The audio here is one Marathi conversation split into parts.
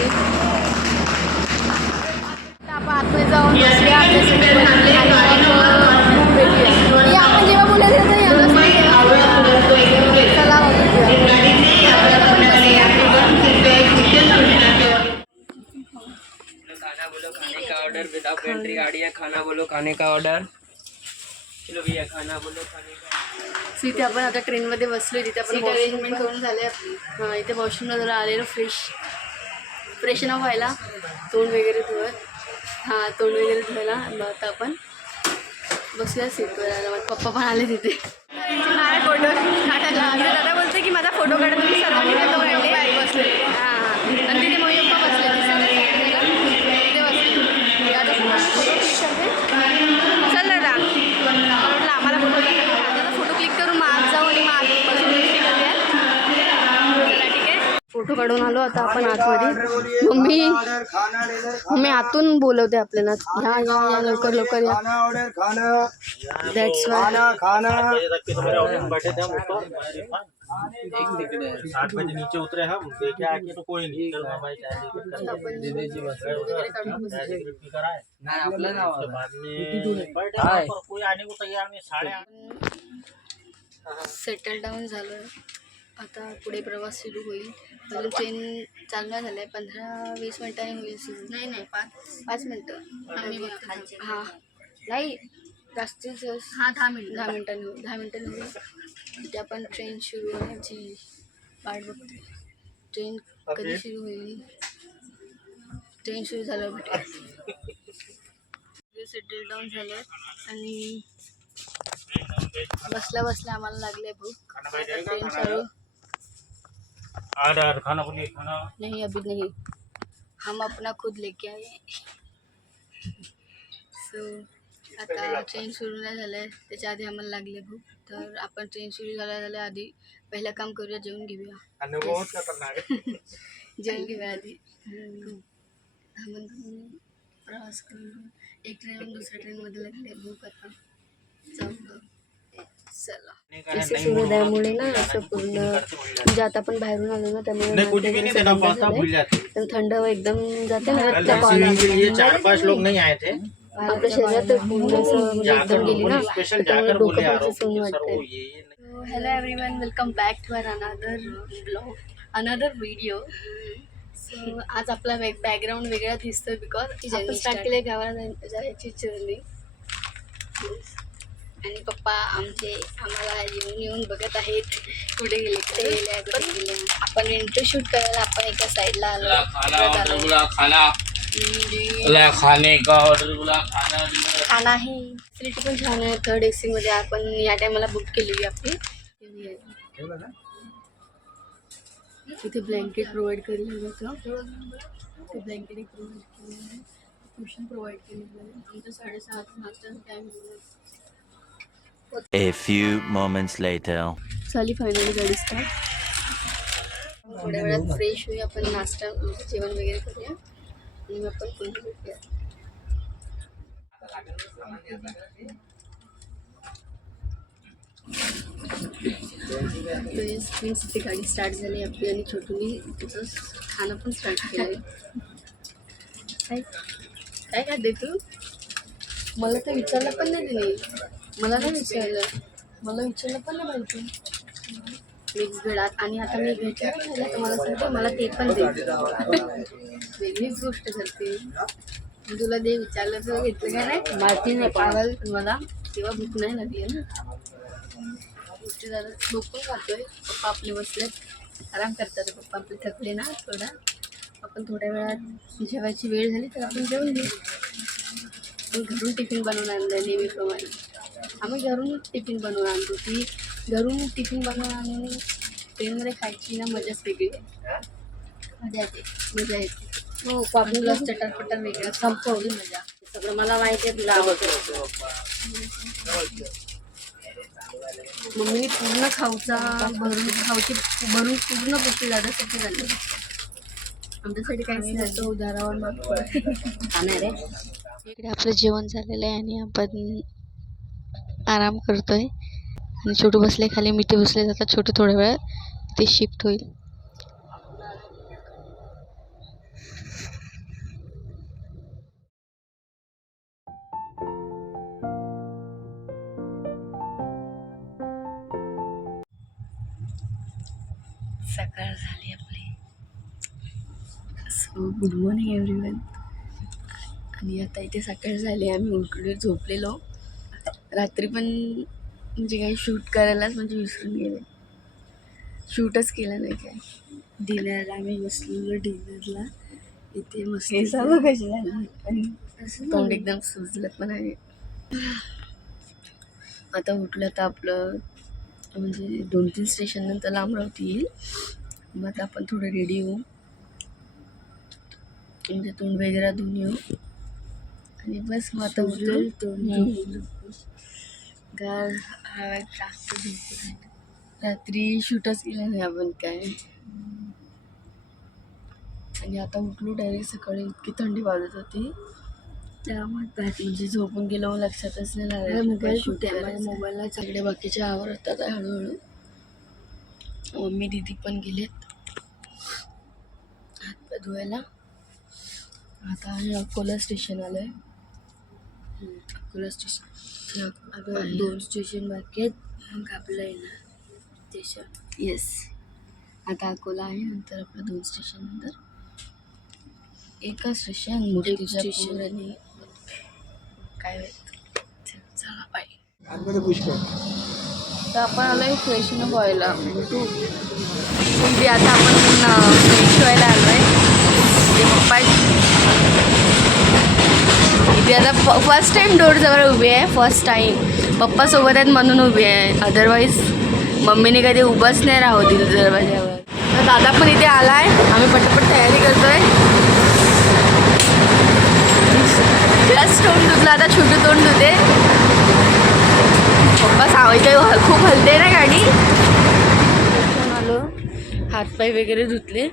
जायची. आपण आतमध्ये जाऊन बसूया आपल्या सीटवर आणि मग भेटूया. आपण जेव्हा बोलायचं तर चला खाना बोलो खाने का ऑर्डर विदाउट एंट्री गाड़ी है. खाना बोलो खाने का ऑर्डर. चलो भैया खाना बोलो खाने का. इथे आपण आता ट्रेनमध्ये बसलो. तिथे आपण अरेंजमेंट करून झाले आपली. हां इथे वॉशरूमला जरा आलेलो फ्रेशन अप व्हायला, तोंड वगैरे धुवत. हां तोंड वगैरे धुवायला. मग आता आपण बसूया सीटवर. आला मग पप्पा पण आले तिथे फोटो काढायला. दादा बोलते की माझा फोटो काढा तुम्ही सर्वांनी फोटो काढले बसले. हां हां आणि तिथे मम्मी पप्पा बसले तिथे बसले. दादा फोटो क्लिक करते. चल दादा म्हटलं आम्हाला फोटो दादा फोटो क्लिक करून मग जाऊ आणि मग बसून करूया. ठीक आहे फोटो काढून आलो आता आपण आतमध्ये. मम्मी आतून बोलवते आपल्याला ह्या या या लवकर लवकर या. दॅट्स वाय 60 बजे नीचे उतरे हम देखे आके तो कोई नहीं चल भाई कोई आने को तैयार नहीं. 8:30 सेटल डाऊन झालं. आता पुढे प्रवास सुरू होईल. अजून ट्रेन चालणार झालं आहे. 15-20 मिनटांनी होईल सुरू. नाही 5 मिनटं. हां नाही जास्तीत जास्त 10 मिनटांनी होईल. तिथे आपण ट्रेन सुरू होण्याची वाट बघते. ट्रेन कधी सुरू होईल. ट्रेन सुरू झालं भेटेल. सेटल डाऊन झालं आणि बसल्या बसल्या आम्हाला लागले भूक. ट्रेन चालू खाना बोलिए खाना नहीं अभी नहीं, हम अपना खुद लेके आए. सो आता ट्रेन सुरू नाही झालं आहे त्याच्या आधी आम्हाला लागले भूक. तर आपण ट्रेन सुरू झाल्या आधी पहिलं काम करूया. जेवण घेऊया. जेवण घेऊया आधी. आपण प्रवास करून एक ट्रेन दुसऱ्या ट्रेनमध्ये लागले भूक. आता जाऊ चला. सूर्योदयामुळे ना असं पूर्ण म्हणजे आता आपण बाहेरून आलो ना त्यामुळे थंड एकदम जाते ना. आपल्या शरीरात पूर्ण असं एकदम गेली ना त्यामुळे डोकं पण सून वाटते. Hello everyone welcome back to another video. So आज आपला बॅकग्राऊंड वेगळा दिसतोय बिकॉज आपण स्टार्ट केले गावाला जायची जर्नी. आणि पप्पा आम्हाला येऊन बघत आहेत कुठे गेले. आपण इंटरव्ह्यू शूट करायला आपण एका साईडला आलो. खाना आहे. फॅसिलिटी पण छान आहे. 3rd AC मध्ये आपण या टायमाला बुक केलेली आपली. तिथे ब्लँकेट प्रोव्हाइड केलेलं होतं. ते ब्लँकेट प्रोव्हाइड केलेलं आहे. ट्युशन प्रोव्हाइड केलेलं आहे. आमचं 6:30 नाश्त्याचा time A few moments later. चाली फायनली गाडी स्टार्ट. थोड्या वेळात फ्रेश होऊया. आपण नाश्ता जेवण वगैरे करूया आणि मग आपण पुन्हा भेटूया. मीन्स ती गाडी स्टार्ट झाली आपली आणि छोटूनी तिचं खाणं पण स्टार्ट केलं आहे. काय खाते तू. मला तर विचारलं पण नाही तिने. मला नाही विचारलं पण नाही माहिती. मिक्स भेळात आणि आता मी घेतलं नाही तर मला सांगते मला ते पण दे. वेगळीच गोष्ट करते. तुला दे विचारलं तर घेतलं काय नाही माहिती नाही पागल. मला तेव्हा भूक नाही लागली ना. गोष्टी झालं भूक पण खातोय. पप्पा आपले बसलेत आराम करतात. पप्पा आपले थकले ना थोडा. आपण थोड्या वेळात जेवायची वेळ झाली तर आपण जेवून घेऊ. पण घरून टिफिन बनवून आणलं नेहमीप्रमाणे. आम्ही घरून टिफिन बनवून आणतो. ती घरून टिफिन बनवून आणून ट्रेनमध्ये खायची ना मजाच वेगळी आहे. मजा येते. हो आपल्याला चटरपटर वेगळं संपवली मजा. सगळं मला माहिती आहे तुला आवडतं. मम्मी पूर्ण भरून पूर्ण गोष्टी दादासाठी झाली. आमच्यासाठी काहीच नाही. तो उदाहरण खाणार आहे. इकडे आपलं जेवण झालेलं आहे आणि आपण आराम करतोय. आणि छोटू बसले खाली. मिठी बसले जातात. छोटू थोड्या वेळात ते शिफ्ट होईल. सकाळ झाली आपली. So good morning everyone. आणि आता इथे सकाळ झाली, आम्ही उठलो झोपलेलो. रात्री पण म्हणजे काही शूट करायलाच म्हणजे विसरून गेले, शूटच केलं नाही काय. डिनरला आम्ही बसलेलो, डिनरला इथे मस्त कशी झाली आणि तोंड एकदम सुजलं पण आहे. आता उठलं तर आपलं म्हणजे 2-3 स्टेशन नंतर अमरावती येईल. मग आता आपण थोडं रेडी होऊ, म्हणजे तोंड वगैरे धुवून येऊ आणि बस मग आता उठलो. गार हवा जास्त झोपू. रात्री शूटच केलं नाही आपण काय. आणि आता उठलो डायरेक्ट. सकाळी इतकी थंडी वाजत होती त्यामुळे म्हणजे झोपून गेलो, लक्षातच नाही लागलं मोबाईल शूट आहे. मोबाईलला सगळे बाकीचे आवडतात हळूहळू. मम्मी दीदी पण गेलेत हातपाय धुवायला. आता आम्ही अकोला स्टेशन आलो आहे. अकोला स्टेशन अगं 2 स्टेशन बाकी आहेत, मग आपलं येणार स्टेशन. येस, आता अकोला आहे, नंतर आपलं 2 स्टेशन नंतर एका स्टेशन मोठे स्टेशन आणि काय चला बाय. तर आपण आलोय फ्रेश न व्हायला. इथे आता आपण फ्रेश व्हायला आलोय. पप्पा इथे आता फर्स्ट टाईम डोरजवळ उभी आहे. फर्स्ट टाईम पप्पा सोबत आहेत म्हणून उभी आहे, अदरवाईज मम्मीने कधी उभाच नाही राहू दिली दरवाज्यावर. तर दादा पण इथे आला आहे. आम्ही पटपट तयारी करतोय. जस्ट तोंड धुतलं, आता छोटू तोंड धुते. पप्पा सावयचे खूप हलते ना गाडी. आलो, हातपाय वगैरे धुतले.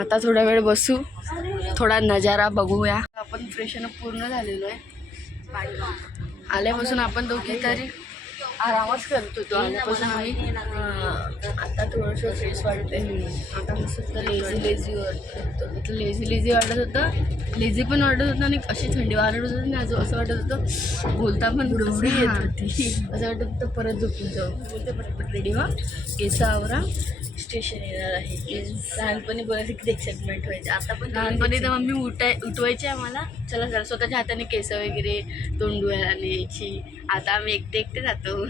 आता थोडा वेळ बसू, थोडा नजारा बघूया. आपण फ्रेशन अप पूर्ण झालेलो आहे. आल्यापासून आपण दोघी तरी आरामच करत होतो. आल्यापासून आम्ही आता थोडंसं फ्रेश वाटते. आता मस्त लेझी वाटत होतं. लेझी वाटत होतं, लेझी पण वाटत होतं आणि अशी थंडी वाटत होती आणि असं वाटत होतं बोलता पण डोंबरी येत होती. असं वाटत होतं परत झोपून जाऊ. बोलते पटपट रेडी व्हा, केस आवरा, स्टेशन येणार आहे. लहानपणी बोलायचं किती एक्साइटमेंट व्हायची. आता पण लहानपणी तर मम्मी उठवायची आम्हाला, चला स्वतःच्या हाताने केस वगैरे तोंड धुवायला न्यायची. आता आम्ही एकटे जातो.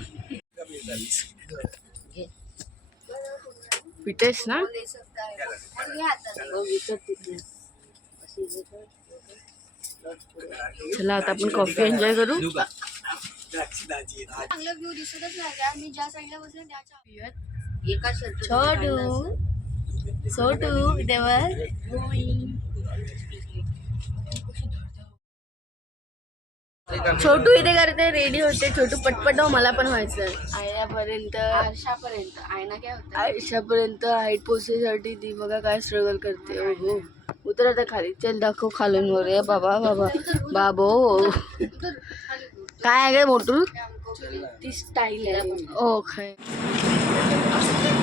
पितेस ना? चला आता आपण कॉफी एन्जॉय करू. चांगला व्ह्यू दिसतच नाही. मी ज्या साईडला बसले त्याच्या छोटू देवर छोटू इथे करते, रेडी होते. छोटू पटपट मला पण व्हायचं आयनापर्यंत. आयना काय होतं, आयुष्यापर्यंत हाईट पोचण्यासाठी ती बघा काय स्ट्रगल करते. हो उतर आता खाली. चल दाखव खालून वर. बाबा बाबो काय आहे मोटू, ती स्टाईल आहे. ओ काय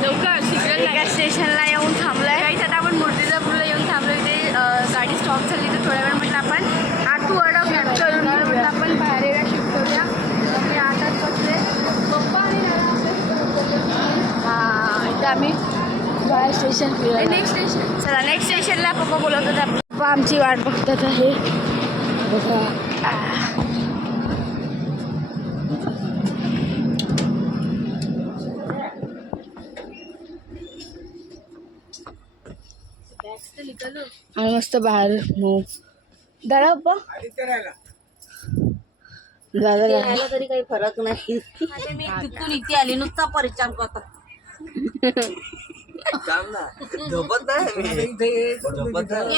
लवकर शिकलं. एका स्टेशनला येऊन थांबलाय. काहीच आता आपण मूर्तिजापूरला येऊन थांबलो. इथे गाडी स्टॉप झाली तर थोड्या वेळ म्हटलं आपण आठवू अडव शूट करून म्हटलं आपण बाहेर येऊया शूट करूया. मी आताच बसले पप्पा आणि हां इथं आम्ही बाहेर स्टेशन फिरायला. नेक्स्ट स्टेशन चला, नेक्स्ट स्टेशनला पप्पा बोलवत होते. पप्पा आमची वाट बघतात आहे बघा. आणि मस्त बाहेर दादा पप्पा दादा तरी काही फरक नाही. मी तिथून इथे आली नुसता परिचय करतो.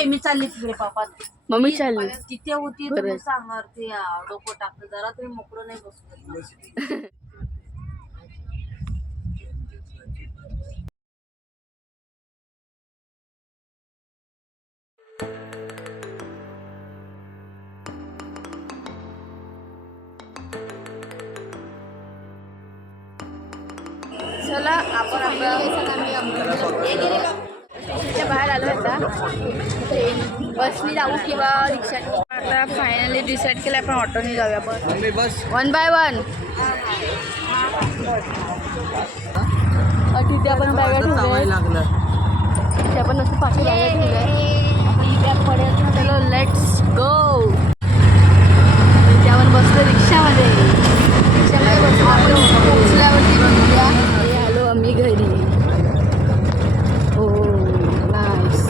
मी चालली तिकडे पापा. मम्मी चालली तिथे होती सांगणार ते डोकं टाकलं जरा तुम्ही मोकळं नाही बसू. चला आपण बाहेर आलो आता. बसनी जाऊ किंवा रिक्षाने. आता फायनली डिसाईड केलं आपण ऑटोने जाऊया. बस 1 by 1. इथे आपण बॅगा ठेवल्या लागलं इथे आपण असं 5 बॅगा ठेवल्या आपण ही बॅग पडेल चलो लेट्स गो इथे आपण बसलो रिक्षामध्ये बसलो आपण पोहोचल्यावरती बघूया आणि आलो आम्ही घरी हो नाईस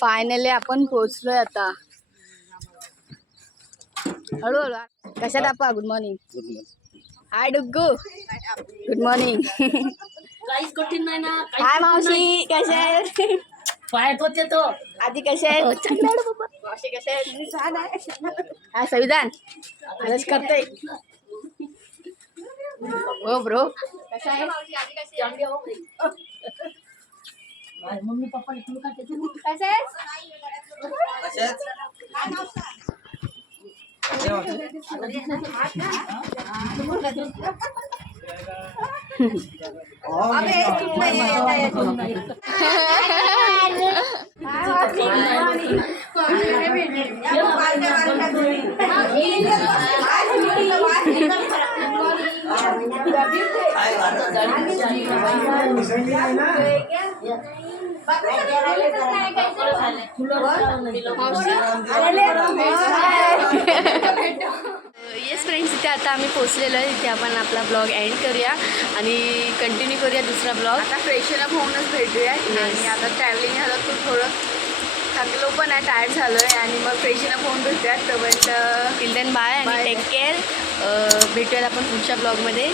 फायनली आपण पोहोचलोय आता हळूहळू कशात आपा good morning hi Duggu good morning काहीच कठीण नाही ना हाय मावशी कशा आहेत पाहत होते तो आधी कशा आहेत मावशी कशा आहेत छान आहे हाय संविधान आलंच करतोय हो ब्रो कशा आहे मम्मी पप्पा इकडून का कशा आहे येस फ्रेंड्स इथे आता आम्ही पोचलेलो आहे इथे आपण आपला ब्लॉग एंड करूया आणि कंटिन्यू करूया दुसरा ब्लॉग आता फ्रेशनअप होऊनच भेटूया आणि आता ट्रॅव्हलिंग झालं तर थोडं थकलो पण आहे टायर्ड झालो आहे आणि मग फ्रेशनअप होऊन भेटूयात तोपर्यंत टिल देन बाय आणि टेक केअर भेटूयात आपण पुढच्या ब्लॉगमध्ये